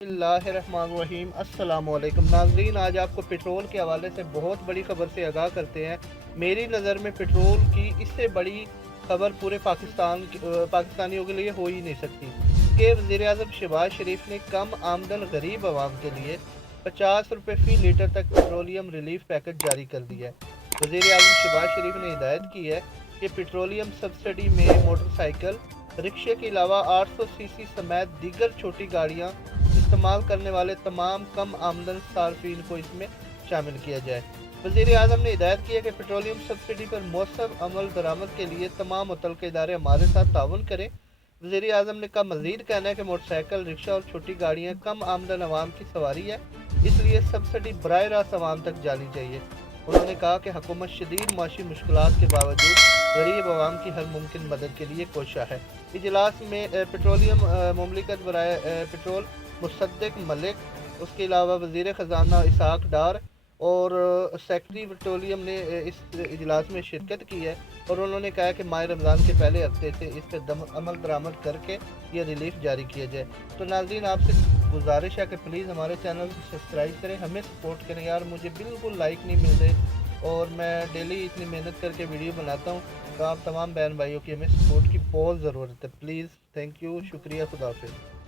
बिस्मिल्लाहिर्रहमानिर्रहीम। अस्सलाम वालेकुम नाज़रीन, आज आपको पेट्रोल के हवाले से बहुत बड़ी खबर से आगाह करते हैं। मेरी नज़र में पेट्रोल की इससे बड़ी खबर पूरे पाकिस्तानियों के लिए हो ही नहीं सकती कि वज़ीर-ए-आज़म शहबाज शरीफ ने कम आमदन गरीब आवाम के लिए 50 रुपये फ़ी लीटर तक पेट्रोलियम रिलीफ पैकेज जारी कर दिया है। वज़ीर-ए-आज़म शहबाज शरीफ ने हिदायत की है कि पेट्रोलियम सब्सिडी में मोटरसाइकिल रिक्शे के अलावा 800 सीसी समेत दीगर छोटी गाड़ियाँ इस्तेमाल करने वाले तमाम कम आमदन सार्फिन को इसमें शामिल किया जाए। वज़ीर आज़म ने हिदायत की है कि पेट्रोलियम सब्सिडी पर मौसम अमल दरामद के लिए तमाम मुतल्लिक़ इदारे हमारे साथ ताउन करें। वज़ीर आज़म ने का मज़ीद कहना है कि मोटरसाइकिल रिक्शा और छोटी गाड़ियाँ कम आमदन आवाम की सवारी है, इसलिए सब्सिडी बराह रास्त आवाम तक जानी चाहिए। उन्होंने कहा कि हुकूमत शदीद माशी मुश्किलात के बावजूद गरीब आवाम की हर मुमकिन मदद के लिए कोशा है। इजलास में पेट्रोलियम मुमलिकत बराए पेट्रोल मुसद्दिक मलिक, उसके अलावा वज़ीर ख़जाना इसहाक डार और सेक्रेटरी पेट्रोलियम ने इस इजलास में शिरकत की है और उन्होंने कहा कि माह रमज़ान के पहले हफ्ते से इस पर अमल दरामद करके ये रिलीफ जारी किया जाए। तो नाज़रीन, आपसे गुजारिश है कि प्लीज़ हमारे चैनल को सब्सक्राइब करें, हमें सपोर्ट करें। यार मुझे बिल्कुल लाइक नहीं मिल रहे और मैं डेली इतनी मेहनत करके वीडियो बनाता हूँ, तो आप तमाम बहन भाइयों की हमें सपोर्ट की बहुत ज़रूरत है। प्लीज़, थैंक यू, शुक्रिया, खुदा हाफ़िज़।